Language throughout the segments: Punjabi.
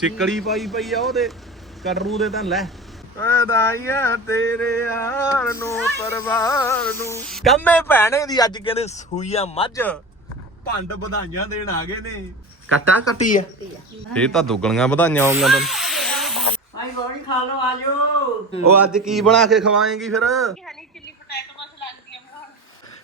ਸਿੱਕੜੀ ਪਾਈ ਪਈ ਆ ਉਹਦੇ ਕਟਰੂ ਦੇ ਤਾਂ ਲੈ। ਵਧਾਈਆਂ ਤੇਰੇ ਯਾਰ ਨੂੰ ਪਰਿਵਾਰ ਨੂੰ। ਕੰਮੇ ਭੈਣੇ ਦੀ ਅੱਜ ਕਹਿੰਦੇ ਸੂਈਆ ਮੱਝ। ਭੰਡ ਵਧਾਈਆਂ ਦੇਣ ਆ ਗਏ ਨੇ। ਕੱਟਾ ਕੱਟੀ ਆ। ਇਹ ਤਾਂ ਦੁੱਗਣੀਆਂ ਵਧਾਈਆਂ ਆਉਂਗੀਆਂ ਤੈਨੂੰ ਆਈ ਗੋਲੀ ਖਾ ਲਓ ਆਜੋ ਉਹ ਅੱਜ ਕੀ ਬਣਾ ਕੇ ਖਵਾਏਂਗੀ ਫਿਰ? ਆ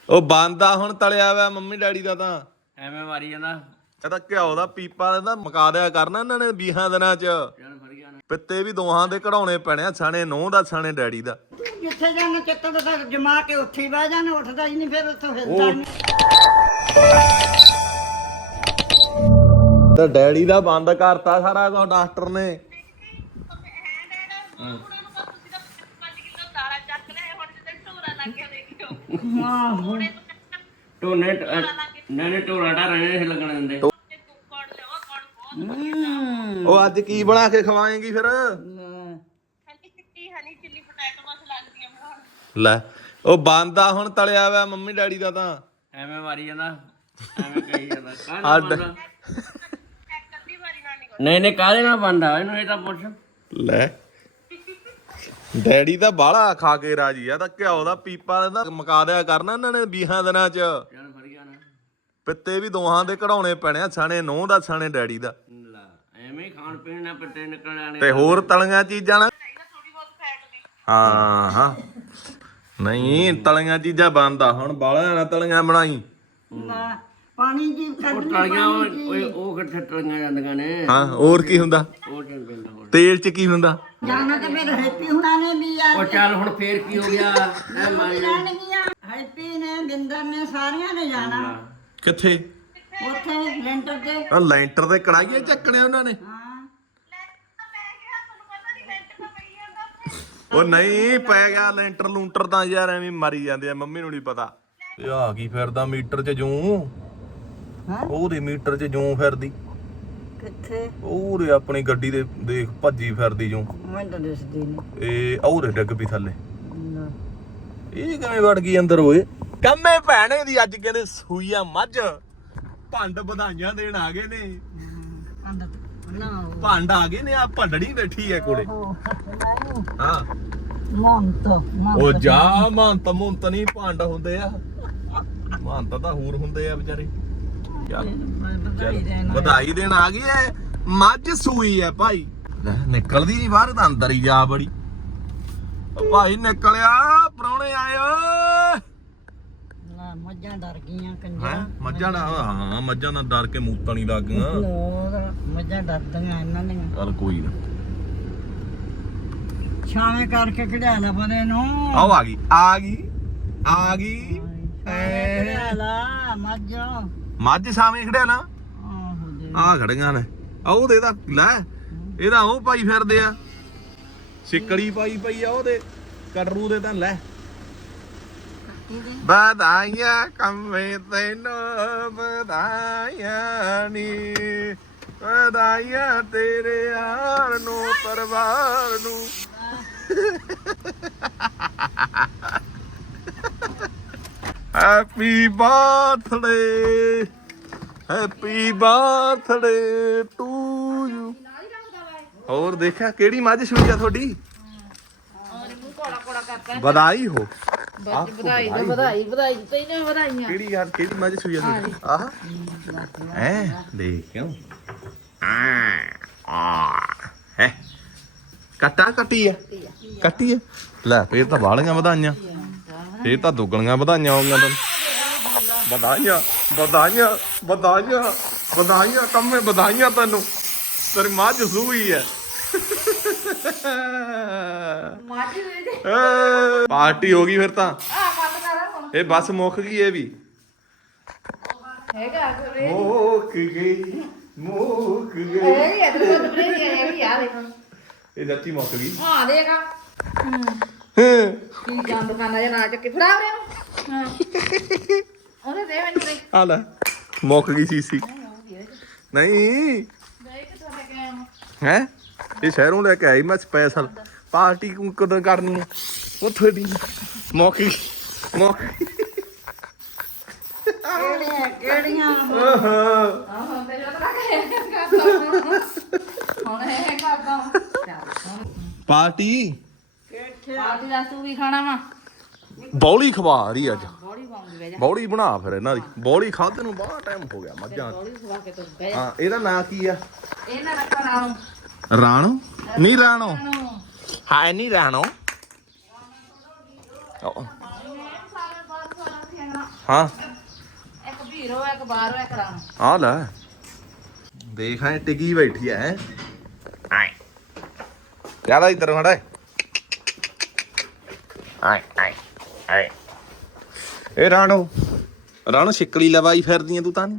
ਉਹ ਬੰਦਾ ਹੁਣ ਤਲਿਆ ਹੋਇਆ ਮੰਮੀ ਡੈਡੀ ਦਾ ਤਾਂ। ਐਵੇਂ ਮਾਰੀ ਜਾਂਦਾ। ਇਹ ਤਾਂ ਘਿਓ ਦਾ ਪੀਪਾ ਦਾ ਮਕਾ ਦਿਆ ਕਰਨਾ ਇਹਨਾਂ ਨੇ 20 ਦਿਨਾਂ ਚ। ਚੱਲ ਫੜ ਗਿਆ ਨਾ। ਪਿੱਤੇ ਵੀ ਦੋਹਾਂ ਦੇ ਕਢਾਉਣੇ ਪੈਣੇ ਆ ਸਾਣੇ ਨੋਹ ਦਾ ਸਾਣੇ ਡੈਡੀ ਦਾ। ਜਿੱਥੇ ਜਾਣਾ ਚਿੱਤ ਦਾ ਜਮਾ ਕੇ ਉੱਥੇ ਹੀ ਬਹਿ ਜਾਣਾ ਉੱਠਦਾ ਹੀ ਨਹੀਂ ਫਿਰ ਉੱਥੋਂ ਹਿਲਦਾ ਨਹੀਂ ਤੇ ਡੈਡੀ ਦਾ ਬੰਦ ਕਰਤਾ ਸਾਰਾ ਕੁਝ ਡਾਕਟਰ ਨੇ। ਉਹਨਾਂ ਨੂੰ ਬਸ ਤੁਸੀਂ ਤਾਂ 5 ਕਿਲੋ ਦਾਲਾਂ ਉਹ ਅੱਜ ਕੀ ਬਣਾ ਕੇ ਖਵਾਏਂਗੀ ਫਿਰ? ਹਨੀ ਚਿੱਟੀ ਹਨੀ ਚਿੱਲੀ ਪੋਟੈਟੋ ਬਸ ਲੱਗਦੀ ਆ ਬਣਾਉਣ। ਲੈ ਉਹ ਬੰਦਾ ਹੁਣ ਤਲਿਆ ਹੋਇਆ ਮੰਮੀ ਡੈਡੀ ਦਾ ਤਾਂ। ਐਵੇਂ ਮਾਰੀ ਜਾਂਦਾ ਐਵੇਂ ਕਹੀ ਜਾਂਦਾ। ਕਾਹਦੇ ਅੱਡ। ਬੰਦਾ ਇੱਕ ਅੱਧੀ ਵਾਰੀ ਨਾਲ ਨਹੀਂ ਨਹੀਂ ਨਹੀਂ ਕਾਹਦੇ ਨਾਲ ਬੰਦਾ ਇਹਨੂੰ ਇਹ ਤਾਂ ਪੁੱਛ। ਲੈ। ਡੈਡੀ ਤਾਂ ਬਾਹਲਾ ਖਾ ਕੇ ਰਾਜੀ ਆ ਤਾਂ ਘਿਓ ਦਾ ਪੀਪਾ ਦਾ ਮਕਾ ਦਿਆ ਕਰਨਾ ਇਹਨਾਂ ਨੇ 20 ਦਿਨਾਂ ਚ। ਚੱਲ ਫੜ ਗਿਆ ਨਾ। ਪਿੱਤੇ ਵੀ ਦੋਹਾਂ ਦੇ ਕਢਾਉਣੇ ਪੈਣੇ ਆ ਸਾਣੇ ਨੋਹ ਦਾ ਸਾਣੇ ਡੈਡੀ ਦਾ। ਖਾਣ ਪੀਣ ਨਾਲ ਪੱਟੇ ਨਿਕਲਣ ਆਣੇ ਤੇ ਹੋਰ ਤਲੀਆਂ ਚੀਜ਼ਾਂ ਨਾ? ਚਾਹੀਦਾ ਥੋੜੀ ਬਹੁਤ ਫੈਟ ਦੀ ਹਾਂ ਹਾਂ। ਨਹੀਂ ਤਲੀਆਂ ਚੀਜ਼ਾਂ ਬੰਦ ਆ। ਹੁਣ ਬਾਹਲਾ ਨਾ ਤਲੀਆਂ ਬਣਾਈ। ਨਾ ਪਾਣੀ ਦੀ ਉਹ ਕੱਢਣੀ ਟਲੀਆਂ ਉਹ ਓਏ ਉਹ ਕਿੱਥੇ ਟਲੀਆਂ ਜਾਂਦੀਆਂ ਨੇ? ਹਾਂ ਹੋਰ ਕੀ ਹੁੰਦਾ? ਉਹ ਚੱਲ ਪੈਂਦਾ ਹੋਰ ਤੇਲ ਚ ਕੀ ਹੁੰਦਾ? ਜਾਣਾ ਤੇ ਫਿਰ ਹੈਪੀ ਹੁਣਾਂ ਨੇ ਵੀ ਆ। ਉਹ ਚੱਲ ਹੁਣ ਫੇਰ ਕੀ ਹੋ ਗਿਆ? ਐ ਮਾਰੀ। ਜਾਣਗੀਆਂ ਹੈਪੀ ਨੇ ਬਿੰਦਰ ਨੇ ਸਾਰਿਆਂ ਨੇ ਜਾਣਾ। ਕਿੱਥੇ? ਉੱਥੇ ਲੈਂਟਰ ਤੇ। ਆ ਲੈਂਟਰ ਤੇ ਕੜਾਈਏ ਚੱਕਣੇ ਉਹਨਾਂ ਨੇ ਹਾਂ ਤਾਂ ਪੈ ਗਿਆ ਤੁਹਾਨੂੰ ਪਤਾ ਨਹੀਂ ਲੈਂਟ ਤਾਂ ਪਈ ਜਾਂਦਾ ਉਹ ਨਹੀਂ ਪੈ ਗਿਆ ਲੈਂਟਰ ਲੂੰਟਰ ਤਾਂ ਯਾਰ ਐਵੇਂ ਮਰੀ ਜਾਂਦੇ ਆ ਮੰਮੀ ਨੂੰ ਨਹੀਂ ਪਤਾ। ਇਹ ਆ ਕੀ ਫਿਰਦਾ ਮੀਟਰ 'ਚ ਜੂੰ? ਹਾਂ? ਉਹਦੇ ਮੀਟਰ 'ਚ ਜੂੰ ਫਿਰਦੀ। ਕਿੱਥੇ? ਉਹਦੇ ਆਪਣੀ ਗੱਡੀ ਦੇ ਦੇਖ ਭੱਜੀ ਫਿਰਦੀ ਜੂੰ। ਮੈਂ ਤਾਂ ਦਿਸਦੀ ਨਹੀਂ ਇਹ ਔਰੇ ਡਿੱਗ ਪਈ ਥੱਲੇ। ਇਹ ਕਿਵੇਂ ਵੜ ਗਈ ਅੰਦਰ ਓਏ? ਕੰਮੇ ਭੈਣੇ ਦੀ ਅੱਜ ਕਹਿੰਦੇ ਸੂਈਆ ਮੱਝ। ਭੰਡ ਵਧਾਈਆਂ ਦੇਣ ਆ ਗਏ ਨੇ। ਅੰਦਰ ਨਾ ਭੰਡ ਆ ਗਏ ਨੇ ਆ ਭੰਡੜੀ ਬੈਠੀ ਐ ਕੋਲੇ। ਹਾਂ। ਮੌਂਤ ਉਹ ਜਾ ਮੰਤ ਮੁੰਤ ਨਹੀਂ ਭੰਡ ਹੁੰਦੇ ਆ। ਮੰਤ ਤਾਂ ਹੋਰ ਹੁੰਦੇ ਆ ਵਿਚਾਰੇ। ਚੱਲ ਵਧਾਈ ਦੇਣ ਆ ਗਈ ਐ। ਮੱਝ ਸੂਈ ਐ ਭਾਈ। ਨਿਕਲਦੀ ਨਹੀਂ ਬਾਹਰ ਤਾਂ ਅੰਦਰ ਹੀ ਜਾ ਬੜੀ। ਭਾਈ ਨਿਕਲਿਆ ਓਏ ਨਾ ਮੱਝਾਂ ਡਰ ਗਈਆਂ ਹੈਂ? ਕੰਜਾਂ ਮੱਝਾਂ ਦਾ ਹਾਂ ਮੱਝਾਂ ਦਾ ਡਰ ਕੇ ਮੂਤਾਂ ਨਹੀਂ ਲੱਗ ਗਈਆਂ। ਲੋਰ ਮੱਝਾਂ ਡਰਦੀਆਂ ਇਹਨਾਂ ਦੀਆਂ। ਚੱਲ ਕੋਈ ਨਾ। ਛਾਵੇਂ ਕਰਕੇ ਕਢਾ ਲਾ ਬਨੇ ਨੂੰ। ਆਓ ਆ ਗਈ ਆ ਗਈ ਆ ਗਈ। ਐ। ਕਢਾ ਲਾ ਮੱਝ। ਮੱਝ ਸਾਵੇਂ ਖੜਿਆ ਨਾ ਦੇ ਆ ਖੜੀਆਂ ਨੇ। ਆ ਉਹਦੇ ਦਾ ਲੈ ਇਹਦਾ ਉਹ ਪਾਈ ਫਿਰਦੇ ਆ। ਸਿੱਕੜੀ ਪਾਈ ਪਈ ਆ ਉਹਦੇ ਕਟਰੂ ਦੇ ਤਾਂ ਲੈ। ਵਧਾਈਆਂ ਕੰਮੇ ਤੈਨੂੰ ਵਧਾਈਆਂ ਨੀ। ਵਧਾਈਆਂ ਤੇਰੇ ਯਾਰ ਨੂੰ ਪਰਿਵਾਰ ਨੂੰ। Happy birthday happy birthday to you ਹੋਰ ਦੇਖਿਆ ਕਿਹੜੀ ਮੱਝ ਸੂਈ ਆ ਤੁਹਾਡੀ? ਵਧਾਈ ਹੋ। ਵਧਾਈ ਵਧਾਈ ਵਧਾਈ ਤੈਨੂੰ ਵਧਾਈਆਂ। ਕਿਹੜੀ ਯਾਰ ਕਿਹੜੀ ਮੱਝ ਸੂਈ ਤੁਹਾਡੀ ਆਹ। ਹੈ ਦੇਖ ਕਿਉਂ? ਆ। ਹੈ? ਕੱਟਾ ਕੱਟੀ ਆ? ਕੱਟੀ ਆ? ਲੈ ਫੇਰ ਤਾਂ ਵਾਲੀਆਂ ਵਧਾਈਆਂ। ਇਹ ਤਾਂ ਦੁੱਗਣੀਆਂ ਵਧਾਈਆਂ ਆਉਂਗੀਆਂ ਤੈਨੂੰ। ਵਧਾਈਆਂ ਵਧਾਈਆਂ ਵਧਾਈਆਂ ਵਧਾਈਆਂ ਕੰਮੇ ਵਧਾਈਆਂ ਤੈਨੂੰ। ਤੇਰੀ ਮੱਝ ਸੂਈ ਹੈ ਮਾਜੀ ਦੇ ਏ, ਪਾਰਟੀ ਹੋ ਗਈ ਫਿਰ ਤਾਂ। ਆ ਬੰਦ ਕਰ ਹੁਣ। ਇਹ ਬੱਸ ਮੁੱਕ ਗਈ ਇਹ ਵੀ। ਹੈਗਾ ਕਰੇ ਮੁੱਕ ਗਈ ਮੁੱਕ ਗਈ। ਇਹ ਵੀ ਇਧਰ ਬੰਦ ਬਰੇ ਇਹ ਵੀ ਆ ਦੇਖ। ਇਹ ਜੱਤੀ ਮੁੱਕ ਗਈ। ਹਾਂ ਦੇਗਾ ਹਾਂ। ਕੀ ਗੰਦ ਦੁਕਾਨਾਂ ਜਾਂ ਨਾ ਚੱਕੇ ਫੜਾ ਵੀਰੇ ਨੂੰ। ਹਾਂ। ਉਹਨੇ ਦੇ ਮੈਨੂੰ ਦੇ। ਆ ਲੈ ਮੁੱਕ ਗਈ ਸੀਸੀ ਨਹੀਂ ਦੇ ਕਿ ਤੁਹਾਡੇ ਕੈਮ। ਹੈ? ਇਹ ਸ਼ਹਿਰੋਂ ਲੈ ਕੇ ਆਈ ਮੈਂ ਸਪੈਸ਼ਲ ਪਾਰਟੀ ਕਦੋਂ ਕਰਨੀ ਹੈ ਉਹ ਤੁਹਾਡੀ ਮੁੱਕ ਕਿਹੜੀਆਂ ਕਿਹੜੀਆਂ? ਆਹਾ। ਪਾਰਟੀ? ਪਾਰਟੀ ਦੱਸ ਤੂੰ ਵੀ ਖਾਣਾ ਵਾ? ਬੌਲੀ ਖਵਾ ਰਹੀ ਅੱਜ। ਜਾ। ਬੌਲੀ ਬਣਾ ਫਿਰ ਇਹਨਾਂ ਦੀ। ਬੌਲੀ ਖਾਦੇ ਨੂੰ ਬਾਹਲਾ ਟਾਈਮ ਹੋ ਗਿਆ ਮੱਝਾਂ ਖਵਾ ਕੇ ਤੂੰ ਹਾਂ ਇਹਦਾ ਨਾਂ ਕੀ ਆ? ਇਹ ਨਾ ਰੱਖਾ ਨਾਲੋਂ ਰਾਣੋ? ਨਹੀਂ ਰਾਣੋ। ਹਾਂ ਨਹੀਂ ਰਾਣੋ। ਹਾਂ। ਇੱਕ ਵੀਰੋ ਇੱਕ ਬਾਹਰੋਂ ਇੱਕ ਰਾਣੋ। ਆ ਲੈ। ਦੇਖ ਐ ਟਿਕੀ ਬੈਠੀ ਐ ਆਏ। ਯਾਰਾ ਇਧਰ ਖੜਾ। ਆਏ ਆਏ ਆਏ। ਇਹ ਰਾਣੋ। ਰਾਣੋ ਛਿੱਕਲੀ ਲਵਾਈ ਫਿਰਦੀ ਐ ਤੂੰ ਤਾਂ ਨਹੀਂ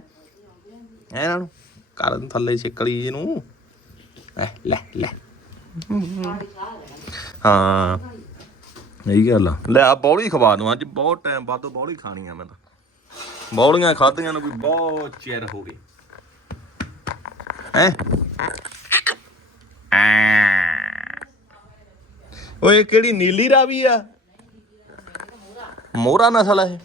ਐ ਰਾਣੋ। ਕਰ ਦੇ ਥੱਲੇ ਛਿੱਕਲੀ ਇਹਨੂੰ। ਐ ਲੈ ਲੈ। ਹਾਂ, ਇਹੀ ਗੱਲ ਆ। ਲੈ ਆ ਬੌਲੀ ਖਵਾ ਦੂੰ, ਅੱਜ ਬਹੁਤ ਟਾਈਮ ਬਾਅਦ ਬੌਲੀ ਖਾਣੀ ਆ ਮੈਂ ਤਾਂ। ਬੌਲੀਆਂ ਖਾਧੀਆਂ ਨੂੰ ਵੀ ਬਹੁਤ ਚਿਰ ਹੋ ਗਏ। ਹੈ? ਓਏ ਕਿਹੜੀ ਨੀਲੀ ਰਾਵੀ ਆ? ਮੋਹਰਾ ਨਸਲ ਆ ਇਹ।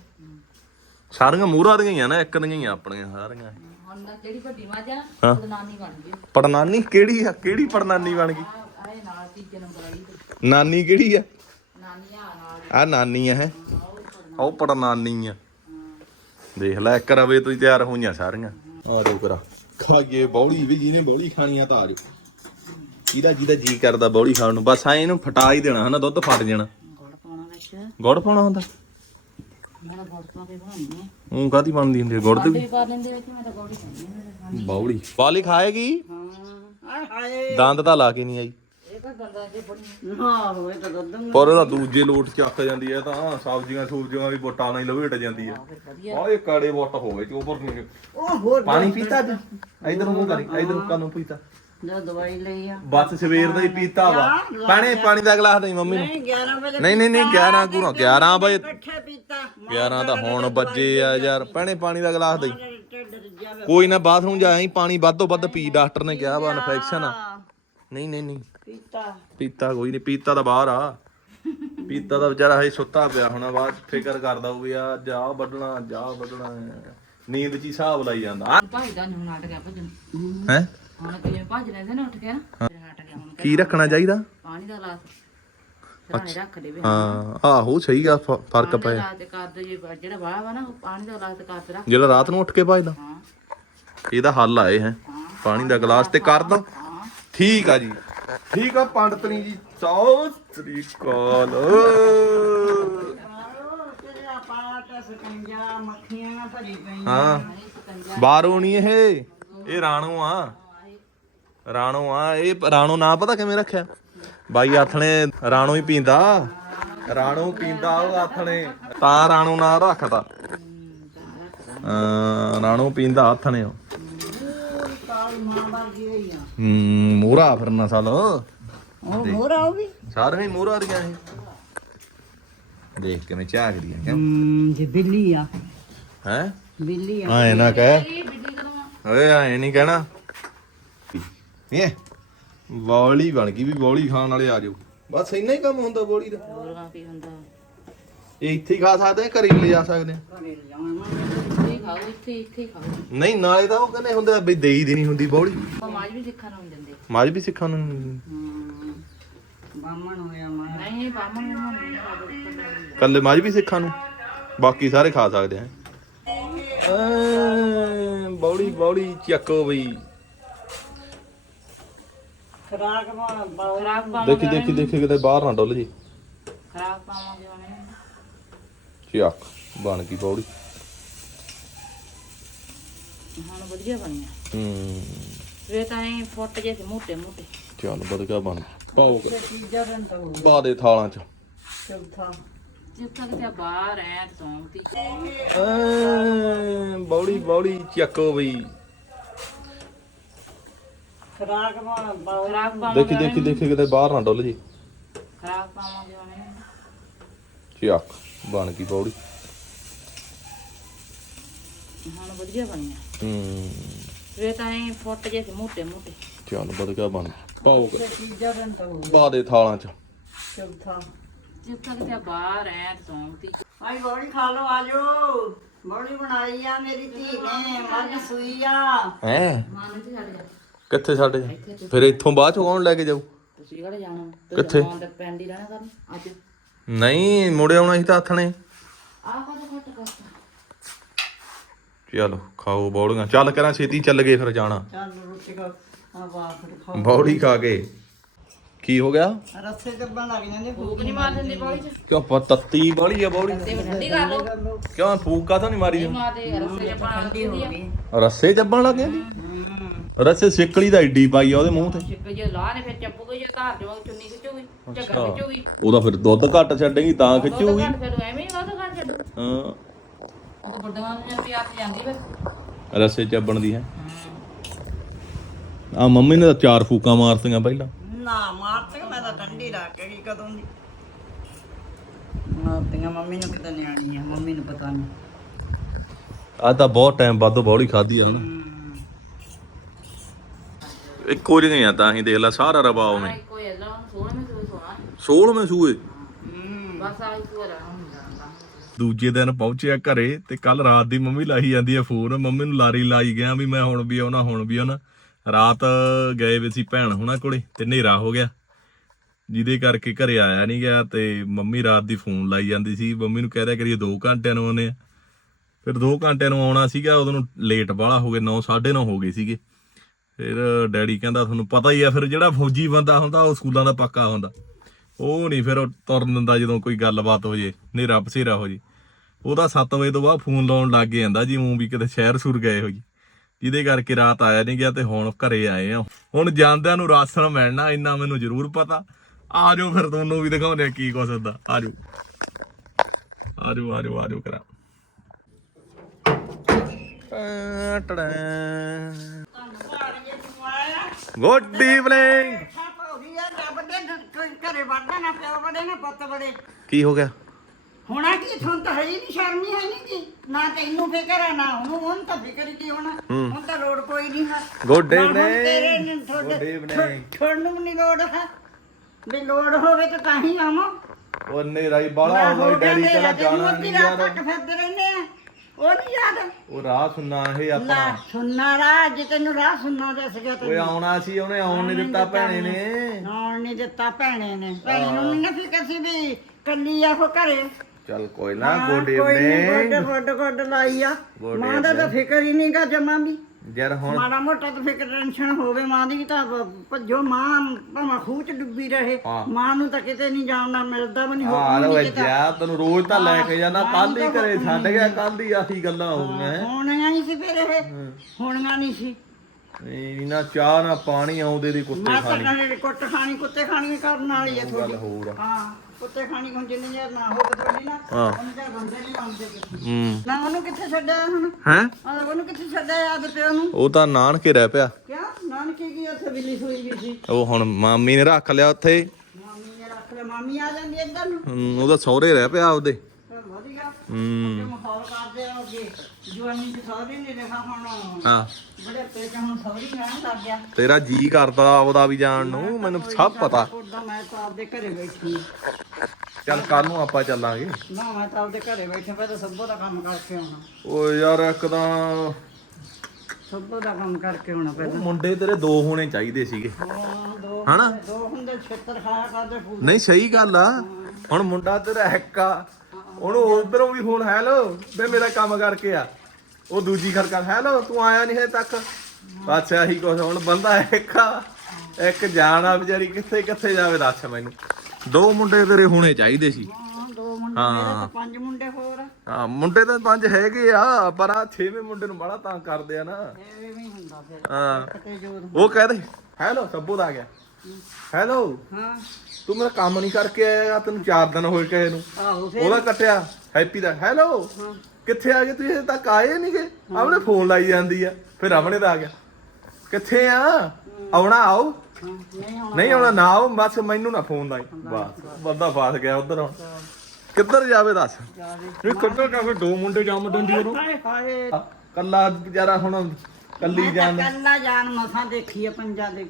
ਸਾਰੀਆਂ ਮੋਹਰਾ ਦੀਆਂ ਹੀ ਆ ਨਾ, ਇੱਕ ਦੀਆਂ ਹੀ ਆ ਆਪਣੀਆਂ, ਸਾਰੀਆਂ। ਹੁਣ ਨਾ ਜਿਹੜੀ ਵੱਡੀ ਮੱਝ ਆ ਹਾਂ। ਉਹ ਨਾਨੀ ਬਣ ਗਈ। ਪੜਨਾਨੀ ਕਿਹੜੀ ਆ? ਕਿਹੜੀ ਪੜਨਾਨੀ ਬਣ ਗਈ? ਆਏ ਨਾਲ ਤੀਜੇ ਨੰਬਰ ਆਈ ਤੇ ਨਾਨੀ ਕਿਹੜੀ ਆ? ਨਾਨੀ ਆ ਨਾਲ। ਆ ਨਾਨੀ ਆ ਹੈ? ਉਹ ਪੜਨਾਨੀ। ਆ। ਦੇਖ ਲੈ ਇੱਕ ਰਵੇ ਤੁਸੀਂ ਤਿਆਰ ਹੋਈਆਂ ਸਾਰੀਆਂ। ਆ ਰੋ ਕਰਾ। ਖਾਈਏ ਬੌਲੀ ਵੀ ਜਿਹਨੇ ਬੌਲੀ ਖਾਣੀ ਆ ਤਾਂ ਆ ਜਾਓ। ਜਿਹਦਾ ਜਿਹਦਾ ਜੀ ਕਰਦਾ ਬੌਲੀ ਖਾਣ ਨੂੰ ਬਸ ਐ ਇਹਨੂੰ ਫਟਾ ਹੀ ਦੇਣਾ ਹਨਾ? ਦੁੱਧ ਫਟ ਜਾਣਾ। ਗੁੜ ਪਾਉਣਾ ਵਿੱਚ। ਗੁੜ ਪਾਉਣਾ ਹੁੰਦਾ? ਮੈਂ ਤਾਂ ਗੁੜ ਪਾ ਕੇ ਬਣਾਉਣੀ ਆ ਉਹ ਕਾਦੀ ਬਣਦੀ ਹੁੰਦੀ ਆ? ਗੁੜ ਦੀ ਤੇ ਵੀ? ਪਾ ਲੈਂਦੇ ਵਿੱਚ ਮੈਂ ਤਾਂ ਗੁੜ ਹੀ ਆ ਬੌਲੀ ਖਾਏਗੀ? ਹਾਏ ਹਾਏ। ਦੰਦ ਤਾਂ ਲਾ ਕੇ ਨਹੀਂ ਆਈ। ਇਹ ਤਾਂ ਗੰਦਾ ਜੇ ਬੜੀ ਹਾਂ ਹੋਏ ਤਾਂ ਨੂੰ ਪਰ ਉਹਦਾ ਦੂਜੇ ਲੋਟ ਚੱਕ ਜਾਂਦੀ ਹੈ ਤਾਂ ਸਬਜ਼ੀਆਂ ਸੂਬਜ਼ੀਆਂ ਵੀ ਬੋਟਾਂ ਨਾਲ ਹੀ ਲਵੇਟ ਜਾਂਦੀ ਹੈ ਆਹ ਇਹ ਕਾੜੇ ਬੋਟ ਹੋਵੇ ਤੇ ਉੱਪਰ ਨਹੀਂ ਉਹ ਹੋਰ ਪਾਣੀ ਪੀਤਾ ਅੱਜ ਇਧਰ ਮੂੰਹ ਕਰੀ ਇਧਰ ਕਾਨੂੰ ਪੀਤਾ। ਜੋ ਦਵਾਈ ਲਈ ਆ। ਬਸ ਸਵੇਰ ਦਾ ਹੀ ਪੀਤਾ ਵਾ। ਪਾਣੀ ਪਾਣੀ ਦਾ ਗਲਾਸ ਦੇ ਮੰਮੀ ਨੂੰ। ਨਹੀਂ 11 ਵਜੇ ਨਹੀਂ ਨਹੀਂ ਨਹੀਂ 11 ਗੁਣਾ 11 ਵਜੇ ਇਕੱਠੇ ਪੀਤਾ? 11 ਤਾਂ ਹੁਣ ਵੱਜੇ ਆ ਯਾਰ। ਪਾਣੀ ਪਾਣੀ ਦਾ ਗਲਾਸ ਦੇ ਢਿੱਡ ਰੱਜਿਆ ਵਾ। ਕੋਈ ਨਾ ਬਾਥਰੂਮ ਜਾਈ ਪਾਣੀ ਵੱਧ ਤੋਂ ਵੱਧ ਪੀ ਡਾਕਟਰ ਨੇ ਕਿਹਾ ਵਾ ਇਨਫੈਕਸ਼ਨ ਆ। ਨਹੀਂ ਨਹੀਂ ਨਹੀਂ। ਪੀਤਾ। ਪੀਤਾ ਕੋਈ ਨਹੀਂ ਪੀਤਾ ਤਾਂ ਬਾਹਰ ਆ। ਪੀਤਾ ਤਾਂ ਵਿਚਾਰਾ ਹਜੇ ਸੁੱਤਾ ਪਿਆ ਹੋਣਾ ਬਾਅਦ 'ਚ ਫਿਕਰ ਕਰਦਾ ਹੋਊ ਵੀ ਆ ਜਾ ਵੱਢਣਾ ਜਾ ਵੱਢਣਾ। ਨੀਂਦ 'ਚ ਹੀ ਹਿਸਾਬ ਲਾਈ ਜਾਂਦਾ। ਭਾਈ ਦਾ ਹੁਣ ਹਟ ਗਿਆ ਭੱਜਣ ਹੈ? ਹੁਣ ਕਿਵੇਂ ਭੱਜ ਰਹੇ ਸੀ ਨਾ ਉੱਠ ਕੇ ਨਾ ਫਿਰ ਹਟ ਗਿਆ ਹੁਣ ਕੀ ਰੱਖਣਾ ਚਾਹੀਦਾ? ਪਾਣੀ ਦਾ ਗਲਾਸ। ਸਰਾਣੇ ਰੱਖ ਦੇ ਵੇ। ਹਾਂ ਆਹੋ ਸਹੀ ਆ ਫ- ਫ਼ਰਕ ਪਾਣੀ ਦਾ ਪਿਆ। ਗਲਾਸ ਤੇ ਕਰ ਦੇ ਜੇ ਜਿਹੜਾ ਬਾਹਲਾ ਵਾ ਨਾ ਉਹ ਪਾਣੀ ਦਾ ਗਲਾਸ ਤੇ ਕਰ ਤੇ ਰੱਖ ਜਿਹੜਾ ਰਾਤ ਨੂੰ ਉੱਠ ਕੇ ਭਜਦਾ। ਹਾਂ। ਇਹਦਾ ਹੱਲ ਆਏ ਹੈ। ਪਾਣੀ ਦਾ ਗਲਾਸ ਤੇ ਕਰ ਦੋ। ਹਾਂ। ਠੀਕ ਆ ਜੀ। ਠੀਕ ਆ ਪੰਡਤਨੀ ਜੀ। ਸੌ ਸ੍ਰੀ ਅਕਾਲ। ਤੇਰਾ ਪਾਟ ਸਕੰਜਾ ਮੱਖੀਆਂ ਭਰੀ ਪਈਆਂ ਹਾਂ। ਬਾਹਰੋਂ ਨਹੀਂ ਇਹ? ਇਹ ਰਾਣੋ ਆ। ਰਾਣੋ ਆ ਇਹ ਰਾਣੋ ਨਾਂ ਪਤਾ ਕਿਵੇਂ ਰੱਖਿਆ? ਬਾਈ ਆਥਣੇ ਰਾਣੋ ਹੀ ਪੀਂਦਾ। ਰਾਣੋ ਪੀਂਦਾ ਉਹ ਆਥਣੇ। ਤਾਂ ਰਾਣੋ ਨਾਂ ਰੱਖਦਾ। ਰਾਣੋ ਪੀਂਦਾ ਆਥਣੇ ਉਹ। ਕਾਲੀ ਮਾਂ ਵਰਗੀ ਹੋਈ ਆ ਹੂੰ ਮੋਰਾ ਫਿਰ ਨਸਲ ਉਹ ਆ ਉਹ ਵੀ? ਸਾਰੀਆਂ ਹੀ ਮੋਰਾ ਦੀਆਂ ਇਹ। ਦੇਖ ਕਿਵੇਂ ਝਾਕਦੀਆਂ ਕਿਉਂ ਹੂੰ ਜੇ ਬਿੱਲੀ ਆ। ਹੈ? ਬਿੱਲੀ ਆ। ਆਏ ਨਾ ਕਹਿ। ਓਏ ਐ ਨਹੀਂ ਕਹਿਣਾ। ਇਹ ਬੌਲੀ ਬਣ ਗਈ ਵੀ ਬੌਲੀ ਖਾਣ ਵਾਲੇ ਆ ਜਾਓ। ਬਸ ਇੰਨਾ ਹੀ ਕੰਮ ਹੁੰਦਾ ਬੌਲੀ ਦਾ। ਹੋਰ ਗਾ ਕੀ ਹੁੰਦਾ? ਇਹ ਇੱਥੇ ਹੀ ਖਾ ਸਕਦੇ ਆ ਘਰੇ ਵੀ ਲਿਜਾ ਸਕਦੇ ਆ। ਘਰੇ ਲਿਜਾਵਾਂ ਇੱਥੇ ਹੀ ਖਾਓ ਇੱਥੇ ਇੱਥੇ ਹੀ ਖਾਓ। ਨਹੀਂ ਨਾਲੇ ਤਾਂ ਉਹ ਕਹਿੰਦੇ ਹੁੰਦੇ ਆ ਵੀ ਦੇਈ ਦੀ ਨਹੀਂ ਹੁੰਦੀ ਬੌਲੀ ਮਾਜ ਵੀ ਸਿੱਖਣ ਨੂੰ ਦਿੰਦੇ। ਮੱਝ ਵੀ ਸਿੱਖਾਂ ਨੂੰ ਹੂੰ ਬਾਮਣ ਹੋਇਆ ਮੈਂ। ਨਹੀਂ ਇਹ ਬਾਮਣ ਨੂੰ ਨਹੀਂ ਖਾਦੇ ਕੱਲੇ ਮੱਝ ਵੀ ਸਿੱਖਾਂ ਨੂੰ। ਬਾਕੀ ਸਾਰੇ ਖਾ ਸਕਦੇ ਆ। ਬੌਲੀ ਬੌਲੀ ਚੱਕੋ ਬਈ। ਖਰਾਕ ਬਾ ਬਾਉ ਖਰਾਕ ਪਾਵਾਂ ਦੇਖੀ ਦੇਖੀ ਦੇਖੀ ਕਿਤੇ ਬਾਹਰ ਨਾ ਡੁੱਲ ਜੀ। ਖਰਾਕ ਪਾਵਾਂਗੇ ਉਹਨੇ। ਚੱਕ ਬਣ ਗਈ ਬੌਲੀ ਹੁਣ ਵਧੀਆ ਬਣੀਆਂ ਹੂੰ। ਵੇ ਤਾਂ ਇਹ ਫੁੱਟ ਜੇ ਸੀ ਮੋਟੇ ਮੋਟੇ। ਚੱਲ ਵਧੀਆ ਬਣ ਗਈ। ਪਾਓ ਤੀਜਾ ਦਿਨ ਤਾਂ ਹੋ ਪਾ ਦੇ ਥਾਲਾਂ ਚ। ਚੌਥਾ। ਜਿੱਦ ਤੱਕ ਤੇ ਬਾਹਰ ਐ ਸੌਂਤੀ ਐ ਬੌਲੀ ਬੌਲੀ ਚੱਕੋ ਬਈ। ਖਰਾਕ ਬਾਉ ਖਰਾਕ ਪਾਵਾਂਗੇ ਦੇਖੀ ਦੇਖੀ ਦੇਖੀ ਕਿਤੇ ਬਾਹਰ ਨਾ ਡੁੱਲ ਜੀ। ਖਰਾਕ ਪਾਵਾਂਗੇ ਉਹਨੇ ਚੱਕ ਬਣ ਗਈ ਬੌਲੀ ਹੁਣ ਵਧੀਆ ਬਣੀਆਂ ਹੂੰ। ਵੇ ਤਾਂ ਇਹ ਫੁੱਟ ਜੇ ਸੀ ਮੋਟੇ ਮੋਟੇ। ਚੱਲ ਵਧੀਆ ਬਣ ਪਾਓ ਤਾਂ ਹੋ ਪਾ ਦੇ ਥਾਲਾਂ ਚ। ਚੌਥਾ। ਜਿੱਦ ਤੱਕ ਤੇ ਬਾਹਰ ਐ ਸੌਂਤੀ ਆਈ ਬੋੜੀ ਖਾ ਲੋ ਆਜੋ ਬੋੜੀ ਬਣਾਈ ਆ ਮੇਰੀ ਧੀ ਨੇ ਮੱਝ ਸੂਈ ਆ। ਹੈ? ਮਾਨ ਤੇ ਛੱਡ ਜਾ ਕਿੱਥੇ ਸਾਡੇ ਫਿਰ ਇੱਥੋਂ ਬਾਅਦ ਚ ਕੌਣ ਲੈ ਕੇ ਜਾਊ? ਤੁਸੀਂ ਕਿਹੜੇ ਜਾਣਾ? ਕਿੱਥੇ? ਤੇ ਪਿੰਡ ਹੀ ਰਹਿਣਾ ਕਰਨ ਅੱਜ। ਨਹੀਂ ਮੁੜੇ ਆਉਣਾ ਸੀ ਤਾਂ ਆਥਣੇ ਆਹ ਕਦੋਂ ਘੱਟ ਕਰਤਾ? ਚਲੋ ਖਾਓ ਬੌੜੀਆਂ ਚੱਲ ਕਰਾਂ ਛੇਤੀ ਚੱਲ ਗਏ ਫਿਰ ਜਾਣਾ। ਚੱਲ ਰੋਟੀ ਖਾ ਆ ਬਾਪ ਰੇ ਖਾ ਬੌੜੀ ਖਾ ਕੇ। ਕੀ ਹੋ ਗਿਆ? ਰੱਸੇ ਚੱਬਣ ਲੱਗ ਜਾਂਦੇ। ਭੂਖ ਨਹੀਂ ਮਾਰ ਦਿੰਦੀ ਬੋਲੀ ਚ? ਕਿਉਂ ਪ- ਤੱਤੀ ਬਾਲੀ ਆ ਬੌੜੀ? ਤੇ ਠੰਡੀ ਕਰ ਲਓ। ਕਿਉਂ ਫੂਕ ਤਾਂ ਨਹੀਂ ਮਾਰੀ? ਮਾਂ ਦੇ ਰਸੇ ਚ ਠੰਡੀ ਹੋ ਗਈ। ਰੱਸੇ ਚੱਬਣ ਲੱਗੇ ਰੱਸੇ ਸਿੱਕਲੀ ਦਾ ਏਡੀ ਪਾਈ ਆ ਉਹਦੇ ਮੂੰਹ ਤੇ। ਛਿੱਕ ਜੇ ਲਾਹ ਨੇ ਫਿਰ ਚੱਪੂਗੀ ਜੇ ਘਰ ਜੋ ਚੁੰਨੀ ਖਿੱਚੂਗੀ ਝੱਗਾ ਖਿੱਚੂਗੀ। ਉਹਦਾ ਫਿਰ ਦੁੱਧ ਘੱਟ ਛੱਡੇਗੀ ਤਾਂ ਖਿੱਚੂਗੀ ਘੱਟ ਫਿਰ ਐਵੇਂ ਹੀ ਵੱਧ ਘੱਟ ਛੱਡ। ਹਾਂ। ਉਹ ਗੁੱਡੀਆਂ ਨੂੰ ਵੀ ਆਪ ਜਾਂਦੀ ਫਿਰ। ਰੱਸੇ ਚੱਬਣ ਦੀ ਹੈ। ਆ ਮੰਮੀ ਨੇ ਤਾਂ ਚਾਰ ਫੂਕਾਂ ਮਾਰਤੀਆਂ ਪਹਿਲਾਂ। ਨਾ ਮਾਰਤੇ ਮੈਂ ਤਾਂ ਠੰਡੀ ਰੱਖ ਕੇ ਗਈ ਕਦੋਂ ਦੀ। ਮਾਰਤੀਆਂ ਮੰਮੀ ਨੂੰ ਕਿਤੇ ਨਿਆਣੀ ਆ ਮੰਮੀ ਨੂੰ ਪਤਾ ਨਹੀਂ। ਆ ਤਾਂ ਬਹੁਤ ਟਾਈਮ ਬਾਅਦ ਬੌੜੀ ਖਾਧੀ ਆ ਉਹਨੇ ਇੱਕੋ ਜਿਹੀਆਂ ਤਾਂ ਹੀ ਦੇਖ ਲੈ ਸਾਰਾ ਰਵਾ ਕੋਈ ਐਲਾ ਉਹਨੂੰ ਸੋਹਣੇ ਮੈਂ ਸੋਹਣਾ ਸੋਹਣਾ 16ਵੇਂ ਸੂਏ ਬਸ ਆਹੀ ਸੋਹਣਾ ਰਹਿਣਾ ਹੁੰਦਾ ਦੂਜੇ ਦਿਨ ਪਹੁੰਚਿਆ ਘਰੇ ਤੇ ਕੱਲ ਰਾਤ ਦੀ ਮੰਮੀ ਲਾਈ ਜਾਂਦੀ ਆ ਫੋਨ। ਮੰਮੀ ਨੂੰ ਲਾਰੀ ਲਾਈ ਗਿਆ ਵੀ ਮੈਂ ਹੁਣ ਵੀ ਆਉਣਾ ਹੁਣ ਵੀ ਆਉਣਾ। ਰਾਤ ਗਏ ਵੀ ਸੀ ਭੈਣ ਹੁਣਾਂ ਕੋਲੇ ਤੇ ਹਨੇਰਾ ਹੋ ਗਿਆ। ਜਿਹਦੇ ਕਰਕੇ ਘਰੇ ਆਇਆ ਨਹੀਂ ਗਿਆ ਤੇ ਮੰਮੀ ਰਾਤ ਦੀ ਫੋਨ ਲਾਈ ਜਾਂਦੀ ਸੀ। ਮੰਮੀ ਨੂੰ ਕਹਿ ਰਿਹਾ ਕਰੀਏ 2 ਘੰਟਿਆਂ ਨੂੰ ਆਉਨੇ ਆ। ਫਿਰ 2 ਘੰਟਿਆਂ ਨੂੰ ਆਉਣਾ ਸੀਗਾ ਉਦੋਂ ਨੂੰ ਲੇਟ ਬਾਹਲਾ ਹੋ ਗਏ 9 9:30 ਹੋ ਗਏ ਸੀਗੇ। ਫਿਰ ਡੈਡੀ ਕਹਿੰਦਾ ਤੁਹਾਨੂੰ ਪਤਾ ਹੀ ਆ, ਫਿਰ ਜਿਹੜਾ ਫੌਜੀ ਬੰਦਾ ਹੁੰਦਾ, ਉਹ ਸਕੂਲਾਂ ਦਾ ਪੱਕਾ ਹੁੰਦਾ। ਉਹ ਨਹੀਂ ਫਿਰ ਉਹ ਤੁਰਨ ਦਿੰਦਾ ਜਦੋਂ ਕੋਈ ਗੱਲਬਾਤ ਹੋ ਜੇ, ਹਨੇਰਾ ਪਸੇਰਾ ਹੋ ਜੇ। ਉਹਦਾ 7 ਵਜੇ ਤੋਂ ਬਾਅਦ ਫੋਨ ਲਾਉਣ ਲੱਗ ਜਾਂਦਾ ਜੀ ਊਂ ਵੀ ਕਿਤੇ ਸ਼ਹਿਰ ਸੁਰ ਗਏ ਹੋ ਜੀ ਜਿਹਦੇ ਕਰਕੇ ਰਾਤ ਆਇਆ ਨਹੀਂ ਗਿਆ ਤੇ ਹੁਣ ਘਰੇ ਆਏ ਆ। ਹੁਣ ਜਾਂਦਿਆਂ ਨੂੰ ਰਾਸ਼ਨ ਮਿਲਣਾ, ਇੰਨਾ ਮੈਨੂੰ ਜ਼ਰੂਰ ਪਤਾ। ਆ ਜਾਓ ਫਿਰ ਤੁਹਾਨੂੰ ਵੀ ਦਿਖਾਉਂਦੇ ਆ ਕੀ ਕੁਛ ਹੁੰਦਾ। ਆ ਜਾਓ ਆ ਜਾਓ ਆ ਜਾਓ ਆ ਜਾਓ ਕਰਾਂ ਗੁੱਡ ਈਵਨਿੰਗ ਹੋ ਗਈ ਆ ਰੱਬ ਦੇ ਕੋਈ ਘਰੇ ਵੜਦਾ ਨਾ ਪਿਓ ਬੜੇ ਨਾ ਪੁੱਤ ਬੜੇ ਕੀ ਹੋ ਗਿਆ? ਹੋਣਾ ਕੀ? ਤੁਹਾਨੂੰ ਤਾਂ ਹੈ ਹੀ ਨਹੀਂ ਸ਼ਰਮ ਹੀ ਹੈ ਨਹੀਂ ਜੀ। ਨਾ ਤੈਨੂੰ ਫਿਕਰ ਹੈ ਨਾ ਉਹਨੂੰ ਉਹਨੂੰ ਤਾਂ ਫਿਕਰ ਕੀ ਹੋਣਾ? ਹੁਣ ਤਾਂ ਲੋੜ ਕੋਈ ਨਹੀਂ ਹੈ। ਨੂੰ ਤੁਹਾਡੇ- Good evening. ਤੁਹਾਨੂੰ ਵੀ ਨਹੀਂ ਲੋੜ ਹੈ। ਵੀ ਲੋੜ ਹੋਵੇ ਤਾਂ ਤਾਂ ਹੀ ਆਵਾਂ। ਉਹ ਨੇਰਾ ਹੀ ਬਾਲਾ ਹੋ ਡੈਡੀ ਤੇ ਜਾਣਾ ਨਹੀਂ ਯਾਰ। ਤੱਕ ਫਿਰਦੇ ਰਹਿੰਦੇ ਆ। ਉਹ ਨਹੀਂ ਯਾਦ? ਉਹ ਰਾਹ ਸੁਣਨਾ ਇਹ ਨਾ ਆਪਣਾ ਸੁਣਨਾ ਰਾਹ ਅੱਜ ਤੈਨੂੰ ਰਾਹ ਸੁਣਨਾ ਦੱਸ ਗਿਆ ਓਏ ਤੈਨੂੰ ਆਉਣਾ ਸੀ ਉਹਨੇ ਆਉਣ ਨਹੀਂ ਦਿੱਤਾ ਭੈਣੇ ਨੇ। ਆਉਣ ਨਹੀਂ ਦਿੱਤਾ ਭੈਣੇ ਨੇ। ਭੈਣੇ ਨੂੰ ਨਹੀਂ ਨਾ ਫਿਕਰ ਸੀ ਵੀ ਕੱਲੀ ਆ ਉਹ ਘਰੇ। ਚੱਲ ਕੋਈ ਨਾ ਹਾਂ, ਗੁੱਡ ਨੀ, ਗੁੱਡ ਗੁੱਡ ਗੁੱਡ ਲਾਈ ਆ ਮਾਂ ਦਾ ਤਾਂ. ਫਿਕਰ ਹੀ ਨਹੀਂਗਾ ਜਮਾ ਵੀ ਯਾਰ ਹੁਣ ਮਾੜਾ ਮੋਟਾ ਤਾਂ ਫਿਕਰ ਟੈਨਸ਼ਨ ਹੋਵੇ ਮਾਂ ਦੀ ਤਾਂ ਭੱਜੋ ਮਾਂ ਭਾਵੇਂ ਖੂਹ ਚ ਡੁੱਬੀ ਰਹੇ ਹਾਂ। ਮਾਂ ਨੂੰ ਤਾਂ ਕਿਤੇ ਨਹੀਂ ਜਾਣਦਾ ਮਿਲਦਾ ਵੀ ਨਹੀਂ ਹੁਕਮ ਲੋ ਜਾ ਤੈਨੂੰ ਰੋਜ਼ ਤਾਂ ਲੈ ਕੇ ਜਾਣਾ ਹਾਂ, ਕੱਲ ਹੀ ਹਾਂ, ਘਰੇ ਹਾਂ, ਛੱਡ ਗਿਆ ਕੱਲ ਹੀ ਆਹੀ ਗੱਲਾਂ ਹੋ ਗਈਆਂ ਹੈਂ। ਹੋਣੀਆਂ ਨਹੀਂ ਸੀ ਫਿਰ ਇਹ ਹੋਣੀਆਂ ਨਹੀਂ ਸੀ ਨਹੀਂ ਨਾ ਚਾਹ ਨਾ ਪਾਣੀ ਆਉਂਦੇ ਦੀ ਕੁੱਤੇ ਮੈਂ ਤਾਂ ਖਾਣੀ ਕੁੱਤੇ ਖਾਣੀ ਕਰਨ ਵਾਲੀ ਹੈ ਗੱਲ ਤੁਹਾਡੀ ਹੋਰ ਆ। ਹਾਂ ਕੁੱਤੇ ਖਾਣੀ ਹੁਣ ਜਿੰਨੀ ਦੇਰ ਨਾ ਹੋਵੇ ਤੁਹਾਡੀ ਨਾ ਹਾਂ। ਉਹਨੂੰ ਤਾਂ ਬੰਦੇ ਨਹੀਂ ਮੰਨਦੇ ਕਿਸੇ ਹੂੰ। ਨਾ ਉਹਨੂੰ ਕਿੱਥੇ ਛੱਡਿਆ ਹੁਣ? ਹੈ? ਆ ਉਹਨੂੰ ਕਿੱਥੇ ਛੱਡਿਆ ਆਦ ਪਿਓ ਨੂੰ ਉਹ ਤਾਂ ਨਾਨਕੇ ਰਹਿ ਪਿਆ। ਕਿਉਂ ਨਾਨਕੀ ਕੀ ਉੱਥੇ ਬਿੱਲੀ ਸੋਈ ਵੀ ਸੀ? ਉਹ ਹੁਣ ਮਾਮੀ ਨੇ ਰੱਖ ਲਿਆ ਉੱਥੇ। ਮਾਮੀ ਨੇ ਰੱਖ ਲਿਆ ਮਾਮੀ ਆ ਜਾਂਦੀ ਇੱਧਰ ਨੂੰ। ਹੂੰ, ਉਹਦਾ ਸਹੁਰੇ ਰਹਿ ਪਿਆ ਉਹਦੇ। ਚੱਲ ਵਧੀਆ। ਹੂੰ। ਤੇ ਮਾਹੌਲ ਕਰਦੇ ਆ ਅੱਗੇ ਜਵਾਨੀ ਚ ਸਹੁਰੇ ਨਹੀਂ ਰਿਹਾ ਹੁਣ। ਹਾਂ। ਬੜੇ ਪੇ ਚ ਹੁਣ ਸਹੁਰੀ ਰਹਿਣ ਲੱਗ ਗਿਆ। ਤੇਰਾ ਜੀ ਕਰਦਾ ਉਹਦਾ ਵੀ ਜਾਣ ਨੂੰ ਮੈਨੂੰ ਸਭ ਪਤਾ। ਉਦਾਂ ਮੈਂ ਤਾਂ ਆਪਦੇ ਘਰੇ ਬੈਠੀ ਚੱਲ ਕੱਲ ਨੂੰ ਆਪਾਂ ਚੱਲਾਂਗੇ। ਨਾ ਮੈਂ ਤਾਂ ਆਪਦੇ ਘਰੇ ਬੈਠੇ ਤਾਂ ਸਭੋ ਦਾ ਕੰਮ ਕਰਕੇ ਆਉਣਾ। ਓ ਯਾਰ ਇੱਕ ਤਾਂ ਸਭੋ ਦਾ ਕੰਮ ਕਰਕੇ ਆਉਣਾ ਉਹ ਪਹਿਲਾਂ। ਮੁੰਡੇ ਤੇਰੇ ਦੋ ਹੋਣੇ ਚਾਹੀਦੇ ਸੀਗੇ। ਹਾਂ, ਦੋ ਹਨਾ? ਦੋ ਹੁੰਦੇ ਛੇਤਰ ਖਾਇਆ ਕਰਦੇ ਫੂਲ ਨਹੀਂ ਸਹੀ ਗੱਲ ਆ। ਹੁਣ ਮੁੰਡਾ ਤੇਰਾ ਇੱਕ ਆ। ਉਹਨੂੰ ਉਧਰੋਂ ਵੀ ਫੋਨ ਹੈਲੋ ਵੇ ਮੇਰਾ ਕੰਮ ਕਰਕੇ ਆ। ਉਹ ਦੂਜੀ ਖਰ ਕਰ ਹੈਲੋ ਤੂੰ ਆਇਆ ਨਹੀਂ ਹਜੇ ਤੱਕ। ਅੱਛਾ ਹੀ ਕੁਛ ਹੁਣ ਬੰਦਾ ਇੱਕ ਇੱਕ ਜਾਣਾ ਵਿਚਾਰੀ ਕਿੱਥੇ ਕਿੱਥੇ ਜਾਵੇ ਦੱਸ ਮੈਨੂੰ। ਦੋ ਮੁੰਡੇ ਤੇਰੇ ਹੋਣੇ ਚਾਹੀਦੇ ਸੀ। ਹਾਂ ਦੋ ਮੁੰਡੇ ਮੇਰੇ ਤਾਂ ਪੰਜ ਮੁੰਡੇ ਹੋਰ। ਆ ਹਾਂ ਮੁੰਡੇ ਤਾਂ ਪੰਜ ਹੈਗੇ ਆ ਪਰ ਆ ਛੇਵੇਂ ਮੁੰਡੇ ਨੂੰ ਬੜਾ ਤੰਗ ਕਰਦੇ ਆ ਨਾ। ਐਵੇਂ ਵੀ ਹੁੰਦਾ ਫਿਰ ਹਾਂ। ਕਿਤੇ ਜੋਰ ਉਹ ਕਹਦੇ ਹੈਲੋ ਸੱਬੂ ਦਾ ਆ ਗਿਆ। ਹੈਲੋ ਹਾਂ। ਤੂੰ ਮੇਰਾ ਕੰਮ ਨਹੀਂ ਕਰਕੇ ਆਇਆ ਤੈਨੂੰ 4 ਦਿਨ ਹੋਏ ਕਹੇ ਨੂੰ। ਆਹੋ ਫਿਰ ਉਹਦਾ ਕੱਟਿਆ ਹੈਪੀ ਦਾ ਹੈਲੋ ਕਿੱਥੇ ਆ ਗਏ ਤੁਸੀਂ? ਹਜੇ ਤੱਕ ਆਏ ਨਹੀਂਗੇ। ਆਪਣੇ ਫੋਨ ਲਾਈ ਜਾਂਦੀ ਆ। ਫਿਰ ਰਮਣੇ ਦਾ ਆ ਗਿਆ। ਕਿੱਥੇ ਆ? ਆਉਣਾ ਆਓ। ਨਹੀਂ ਆਉਣਾ ਨਹੀਂ ਆਉਣਾ ਨਾ ਆਓ। ਬਸ ਮੈਨੂੰ ਨਾ ਫੋਨ ਲਾਈ। ਬਸ। ਬੰਦਾ ਫਸ ਗਿਆ ਉਧਰ। ਹੁਣ ਕਿੱਧਰ ਜਾਵੇ ਦੱਸ? ਇਹ ਕਿੱਧਰ ਜਾਵੇ ਦੋ ਮੁੰਡੇ ਜੰਮ ਦਿੰਦੀ ਉਹਨੂੰ? ਹਾਏ ਹਾਏ। ਕੱਲਾ ਵਿਚਾਰਾ ਹੁਣ ਕੱਲੀ ਜਾਣ ਕੱਲਾ ਜਾਨ ਮਸਾਂ ਦੇਖੀ ਆ ਪੰਜਾਂ ਦੇ।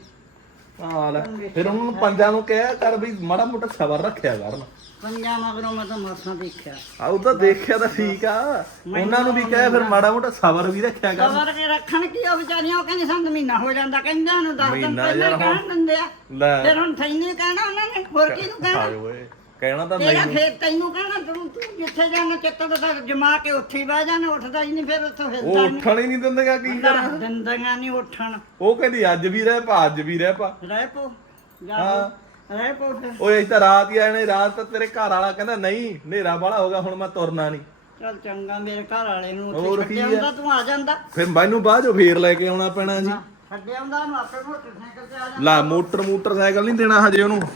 ਲੈ ਫਿਰ ਉਹਨਾਂ ਨੂੰ ਪੰਜਾਂ ਨੂੰ ਕਿਹਾ ਕਰ ਵੀ ਮਾੜਾ ਮੋਟਾ ਸਬਰ ਰੱਖਿਆ ਕਰਨ ਪੰਜਾਂ ਮਗਰੋਂ ਮੈਂ ਤਾਂ ਮਾਸਾਂ ਦੇਖਿਆ। ਆ ਉਹ ਤਾਂ ਦੇਖਿਆ ਤਾਂ ਠੀਕ ਆ। ਉਹਨਾਂ ਨੂੰ ਵੀ ਕਹੇ ਫਿਰ ਮਾੜਾ ਮੋਟਾ ਸਬਰ ਵੀ ਰੱਖਿਆ ਕਰ। ਕਵਰ ਕੇ ਰੱਖਣ ਕੀ ਉਹ ਵਿਚਾਰੀਆਂ ਉਹ ਕਹਿੰਦੇ ਸਾਨੂੰ ਮਹੀਨਾ ਹੋ ਜਾਂਦਾ ਕਹਿੰਦਾ ਉਹਨੂੰ ਦਸ ਦਿਨ ਮਹੀਨਾ ਪਹਿਲਾਂ ਯਾਰ ਹੀ ਹੁਣ- ਕਹਿਣ ਦਿੰਦੇ ਆ। ਲੈ। ਫਿਰ ਹੁਣ ਤੈਨੂੰ ਕਹਿਣਾ ਉਹਨਾਂ ਨੇ ਹੋਰ ਕਿਹਨੂੰ ਕਹਿਣਾ? ਹਾਏ ਓਏ। ਕਹਿਣਾ ਤਾਂ ਤੇਰਾ ਮੈਨੂੰ ਫੇਰ ਤੈਨੂੰ ਕਹਿਣਾ ਤੂੰ ਤੂੰ ਜਿੱਥੇ ਜਾਣਾ ਚਿੱਤ ਦਾ ਜਮਾ ਕੇ ਉੱਥੇ ਹੀ ਬਹਿ ਜਾਣਾ ਉੱਠਦਾ ਹੀ ਨਹੀਂ ਫਿਰ ਉੱਥੋਂ ਉਹ ਹਿਲਦਾ ਨਹੀਂ। ਉੱਠਣ ਹੀ ਨਹੀਂ ਦਿੰਦੇਗਾ ਕੀ ਕਰਾਂ? ਦੰਦਾਂ ਨਹੀਂ ਉੱਠਣ। ਉਹ ਕਹਿੰਦੀ ਅੱਜ ਵੀ ਰਹਿ ਪਾ ਅੱਜ ਵੀ ਰਹਿ ਪਾ। ਰਹਿ ਪੋ ਜਾ ਹਾਂ। ਰਹਿ ਪੋ ਫਿਰ। ਓਏ ਅਸੀਂ ਤਾਂ ਰਾਤ ਹੀ ਆਏ ਨੇ ਰਾਤ ਤਾਂ ਤੇਰੇ ਘਰ ਵਾਲਾ ਕਹਿੰਦਾ ਨਹੀਂ ਹਨੇਰਾ ਵਾਲਾ ਹੋ ਗਿਆ ਹੁਣ ਮੈਂ ਤੁਰਨਾ ਨਹੀਂ। ਚੱਲ ਚੰਗਾ ਮੇਰੇ ਘਰ ਵਾਲੇ ਨੂੰ ਹੋਰ ਉੱਥੇ ਕੀ ਛੱਡਿਆ ਆ? ਹੁੰਦਾ ਤੂੰ ਆ ਜਾਂਦਾ। ਫਿਰ ਮੈਨੂੰ ਬਾਅਦ ਚੋਂ ਫੇਰ ਲੈ ਕੇ ਆਉਣਾ ਪੈਣਾ ਜੀ। ਛੱਡਿਆ ਹੁੰਦਾ ਉਹਨੂੰ ਆਪੇ ਮੋਟਰਸਾਈਕਲ ਤੇ ਆ ਜਾਂਦਾ। ਲਾ ਮੋਟਰ ਮੋਟਰਸਾਈਕਲ ਨਹੀਂ ਦੇਣਾ ਹਜੇ ਉਹਨੂੰ। ਨੂੰ